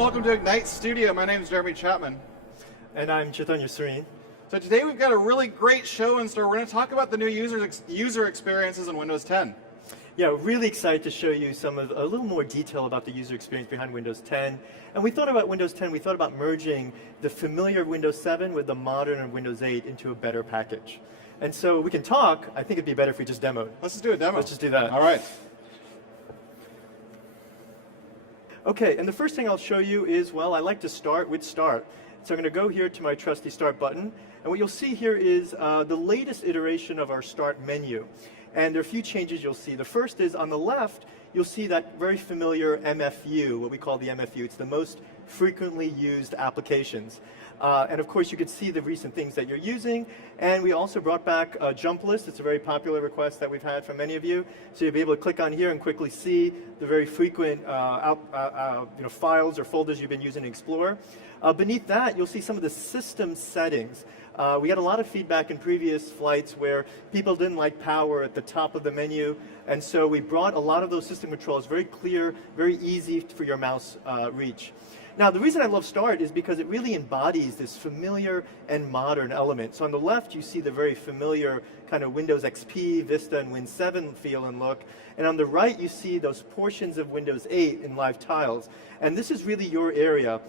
welcome to Ignite Studio. My name is Jeremy Chapman. And I'm Chaitanya Sreen. So today we've got a really great show in store. We're going to talk about the new user experiences in Windows 10. Yeah, really excited to show you a little more detail about the user experience behind Windows 10. And we thought about Windows 10, we thought about merging the familiar Windows 7 with the modern Windows 8 into a better package. And so we can talk. I think it'd be better if we just demoed. Let's just do a demo. Let's just do that. All right. Okay, and the first thing I'll show you is, well, I like to start with Start. So I'm going to go here to my trusty Start button. And what you'll see here is the latest iteration of our Start menu. And there are a few changes you'll see. The first is on the left, you'll see that very familiar MFU, what we call the MFU. It's the most frequently used applications. And of course, you can see the recent things that you're using. And we also brought back a jump list. It's a very popular request that we've had from many of you. So you'll be able to click on here and quickly see the very frequent files or folders you've been using in Explorer. Beneath that, you'll see some of the system settings. We had a lot of feedback in previous flights where people didn't like power at the top of the menu, and so we brought a lot of those system controls very clear, very easy for your mouse reach. Now, the reason I love Start is because it really embodies this familiar and modern element. So on the left, you see the very familiar kind of Windows XP, Vista, and Win 7 feel and look. And on the right, you see those portions of Windows 8 in live tiles. And this is really your area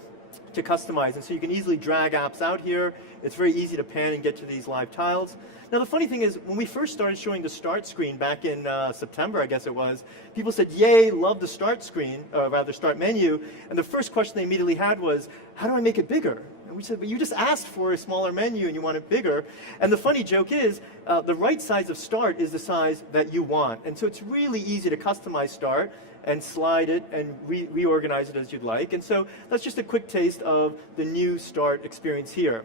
to customize, and so you can easily drag apps out here. It's very easy to pan and get to these live tiles. Now the funny thing is, when we first started showing the Start screen back in September, I guess it was, people said, yay, love the Start screen, rather Start menu, and the first question they immediately had was, how do I make it bigger? And we said, but you just asked for a smaller menu and you want it bigger. And the funny joke is, the right size of Start is the size that you want. And so it's really easy to customize Start and slide it and reorganize it as you'd like. And so that's just a quick taste of the new Start experience here.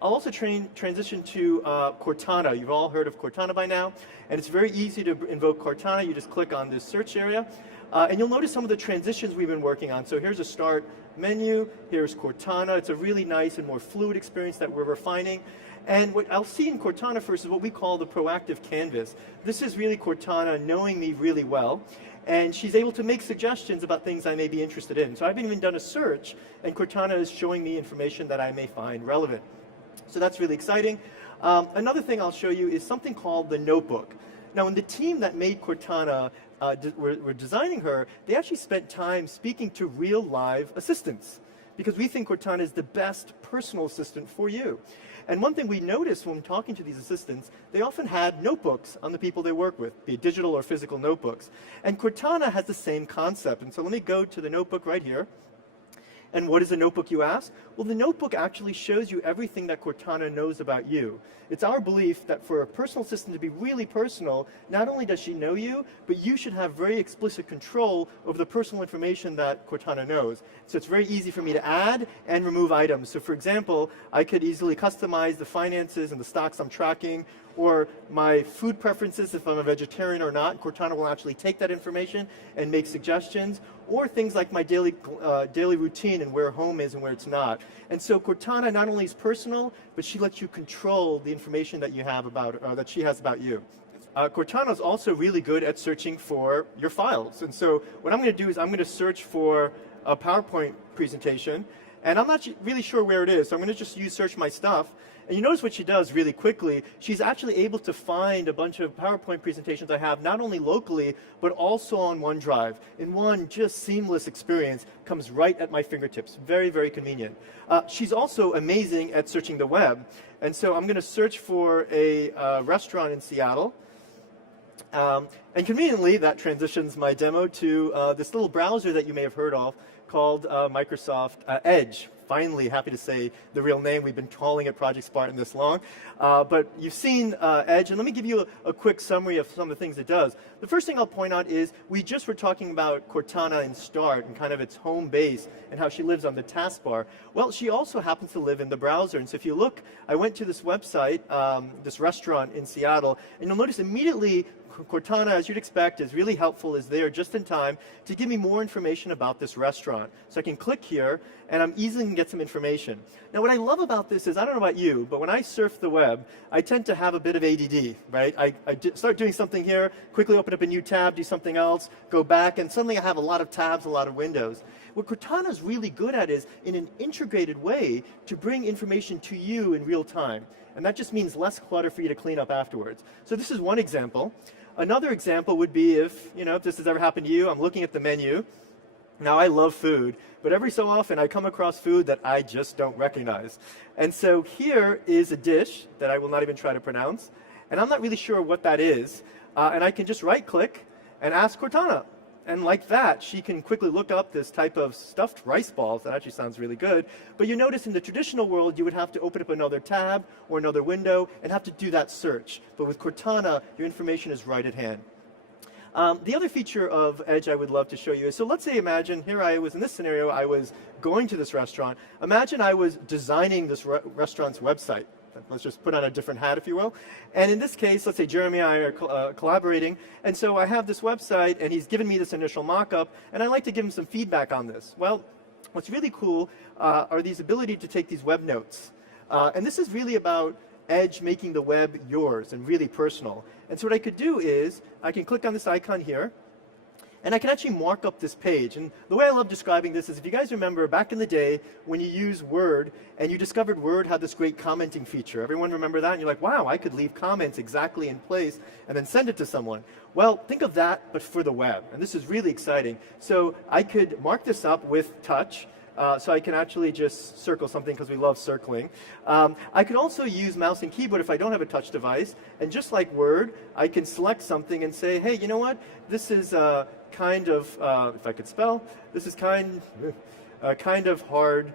I'll also transition to Cortana. You've all heard of Cortana by now, and it's very easy to invoke Cortana. You just click on this search area, and you'll notice some of the transitions we've been working on. So here's a Start menu, here's Cortana. It's a really nice and more fluid experience that we're refining. And what I'll see in Cortana first is what we call the proactive canvas. This is really Cortana knowing me really well, and she's able to make suggestions about things I may be interested in. So I've even done a search, and Cortana is showing me information that I may find relevant. So that's really exciting. Another thing I'll show you is something called the Notebook. Now, when the team that made Cortana were designing her, they actually spent time speaking to real live assistants, because we think Cortana is the best personal assistant for you. And one thing we noticed when talking to these assistants, they often had notebooks on the people they work with, be it digital or physical notebooks. And Cortana has the same concept. And so let me go to the notebook right here. And what is a notebook, you ask? Well, the notebook actually shows you everything that Cortana knows about you. It's our belief that for a personal assistant to be really personal, not only does she know you, but you should have very explicit control over the personal information that Cortana knows. So it's very easy for me to add and remove items. So for example, I could easily customize the finances and the stocks I'm tracking, or my food preferences if I'm a vegetarian or not. Cortana will actually take that information and make suggestions, or things like my daily routine and where home is and where it's not. And so Cortana not only is personal, but she lets you control the information that you have about, that she has about you. Cortana is also really good at searching for your files. And so what I'm going to do is I'm going to search for a PowerPoint presentation, and I'm not really sure where it is, so I'm going to just use Search My Stuff. And you notice what she does really quickly. She's actually able to find a bunch of PowerPoint presentations I have, not only locally, but also on OneDrive. In one just seamless experience, comes right at my fingertips. Very, very convenient. She's also amazing at searching the web. And so I'm going to search for a restaurant in Seattle. And conveniently, that transitions my demo to this little browser that you may have heard of called Microsoft Edge. Finally, happy to say the real name. We've been calling it Project Spartan this long. But you've seen Edge, and let me give you a quick summary of some of the things it does. The first thing I'll point out is we just were talking about Cortana in Start and kind of its home base and how she lives on the taskbar. Well, she also happens to live in the browser. And so if you look, I went to this website, this restaurant in Seattle, and you'll notice immediately Cortana, as you'd expect, is really helpful, is there just in time to give me more information about this restaurant. So I can click here, and I'm easily going to get some information. Now, what I love about this is, I don't know about you, but when I surf the web, I tend to have a bit of ADD, right? I start doing something here, quickly open up a new tab, do something else, go back, and suddenly I have a lot of tabs, a lot of windows. What Cortana is really good at is, in an integrated way, to bring information to you in real time. And that just means less clutter for you to clean up afterwards. So this is one example. Another example would be if this has ever happened to you, I'm looking at the menu. Now, I love food, but every so often I come across food that I just don't recognize. And so here is a dish that I will not even try to pronounce, and I'm not really sure what that is. And I can just right-click and ask Cortana. And like that, she can quickly look up this type of stuffed rice balls. That actually sounds really good. But you notice in the traditional world, you would have to open up another tab or another window and have to do that search. But with Cortana, your information is right at hand. The other feature of Edge I would love to show you is, so let's say, imagine, here I was in this scenario, I was going to this restaurant. Imagine I was designing this restaurant's website. Let's just put on a different hat, if you will. And in this case, let's say Jeremy and I are collaborating, and so I have this website, and he's given me this initial mock-up, and I'd like to give him some feedback on this. Well, what's really cool are these ability to take these web notes. And this is really about Edge making the web yours and really personal. And so what I could do is, I can click on this icon here, and I can actually mark up this page. And the way I love describing this is, if you guys remember back in the day when you used Word and you discovered Word had this great commenting feature. Everyone remember that? And you're like, wow, I could leave comments exactly in place and then send it to someone. Well, think of that, but for the web. And this is really exciting. So I could mark this up with touch. So I can actually just circle something because we love circling. I could also use mouse and keyboard if I don't have a touch device. And just like Word, I can select something and say, hey, you know what? This is kind of, if I could spell, this is kind of hard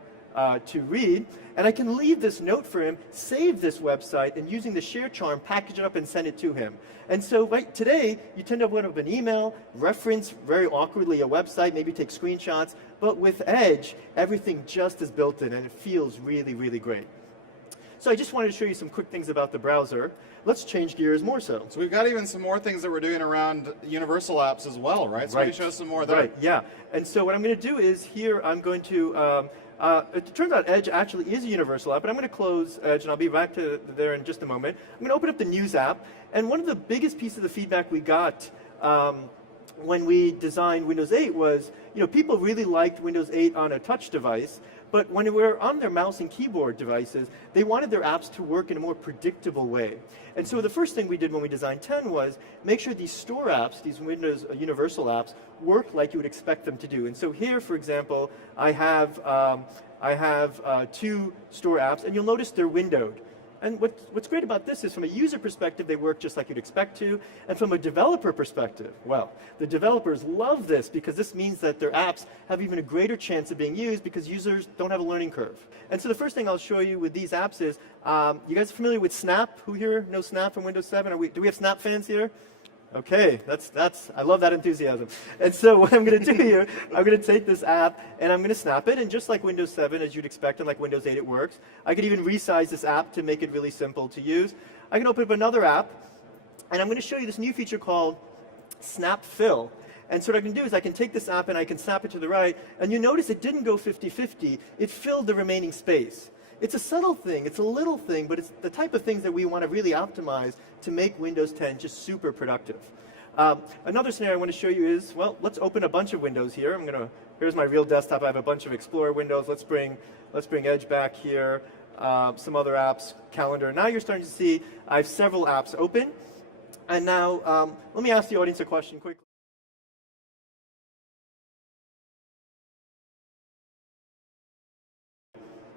to read. And I can leave this note for him, save this website, and using the share charm, package it up and send it to him. And so today, you tend to open up an email, reference very awkwardly a website, maybe take screenshots. But with Edge, everything just is built in, and it feels really, really great. So I just wanted to show you some quick things about the browser. Let's change gears more so. So we've got even some more things that we're doing around universal apps as well, right? So right. Can you show us some more there? Right, yeah. And so what I'm going to do is here I'm going to, it turns out Edge actually is a universal app, but I'm going to close Edge, and I'll be back to there in just a moment. I'm going to open up the News app, and one of the biggest pieces of feedback we got when we designed Windows 8 was, people really liked Windows 8 on a touch device, but when we were on their mouse and keyboard devices, they wanted their apps to work in a more predictable way. And so the first thing we did when we designed 10 was make sure these store apps, these Windows universal apps, work like you would expect them to do. And so here, for example, I have 2 store apps, and you'll notice they're windowed. And what's great about this is, from a user perspective, they work just like you'd expect to. And from a developer perspective, well, the developers love this because this means that their apps have even a greater chance of being used because users don't have a learning curve. And so the first thing I'll show you with these apps is, you guys familiar with Snap? Who here knows Snap from Windows 7? Do we have Snap fans here? Okay, I love that enthusiasm. And so what I'm going to do here, I'm going to take this app and I'm going to snap it, and just like Windows 7, as you'd expect, and like Windows 8 it works. I could even resize this app to make it really simple to use. I can open up another app, and I'm going to show you this new feature called Snap Fill. And so what I can do is I can take this app and I can snap it to the right, and you notice it didn't go 50-50, it filled the remaining space. It's a subtle thing, it's a little thing, but it's the type of things that we want to really optimize to make Windows 10 just super productive. Another scenario I want to show you is, well, let's open a bunch of windows here. Here's my real desktop. I have a bunch of Explorer windows. Let's bring Edge back here, some other apps, calendar. Now you're starting to see I have several apps open. And now let me ask the audience a question quickly.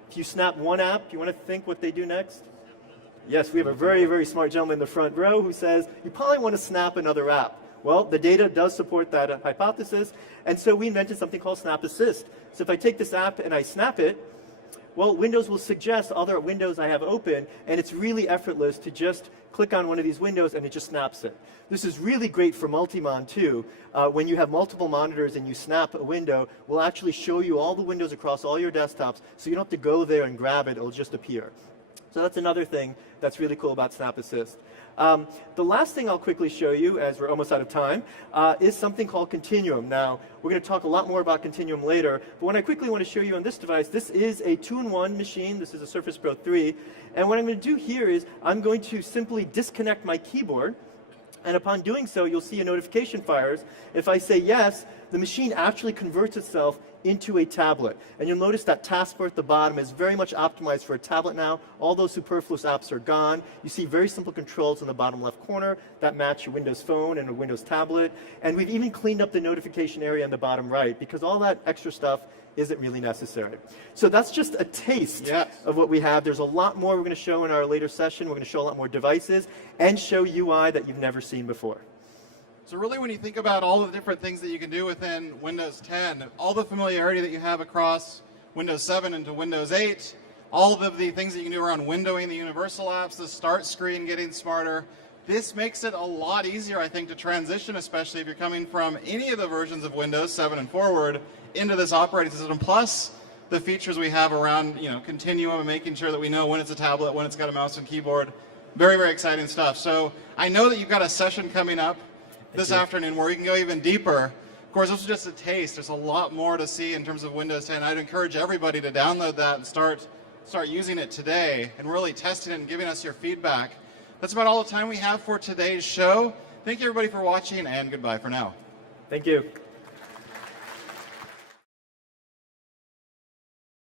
If you snap one app, do you want to think what they do next? Yes, we have a very, very smart gentleman in the front row who says, you probably want to snap another app. Well, the data does support that hypothesis, and so we invented something called Snap Assist. So if I take this app and I snap it, well, Windows will suggest other windows I have open, and it's really effortless to just click on one of these windows and it just snaps it. This is really great for multi-mon too. When you have multiple monitors and you snap a window, we'll actually show you all the windows across all your desktops, so you don't have to go there and grab it, it'll just appear. So that's another thing that's really cool about Snap Assist. The last thing I'll quickly show you, as we're almost out of time, is something called Continuum. Now, we're going to talk a lot more about Continuum later, but what I quickly want to show you on this device, this is a 2-in-1 machine. This is a Surface Pro 3. And what I'm going to do here is I'm going to simply disconnect my keyboard. And upon doing so, you'll see a notification fires. If I say yes, the machine actually converts itself into a tablet. And you'll notice that taskbar at the bottom is very much optimized for a tablet now. All those superfluous apps are gone. You see very simple controls in the bottom left corner that match your Windows Phone and a Windows tablet. And we've even cleaned up the notification area in the bottom right because all that extra stuff isn't really necessary. So that's just a taste of what we have. There's a lot more we're going to show in our later session. We're going to show a lot more devices and show UI that you've never seen before. So really, when you think about all the different things that you can do within Windows 10, all the familiarity that you have across Windows 7 into Windows 8, all of the things that you can do around windowing the universal apps, the start screen getting smarter, this makes it a lot easier, I think, to transition, especially if you're coming from any of the versions of Windows 7 and forward into this operating system, plus the features we have around, Continuum and making sure that we know when it's a tablet, when it's got a mouse and keyboard. Very, very exciting stuff. So I know that you've got a session coming up this afternoon where you can go even deeper. Of course, this is just a taste. There's a lot more to see in terms of Windows 10. I'd encourage everybody to download that and start using it today and really testing it and giving us your feedback. That's about all the time we have for today's show. Thank you, everybody, for watching, and goodbye for now. Thank you.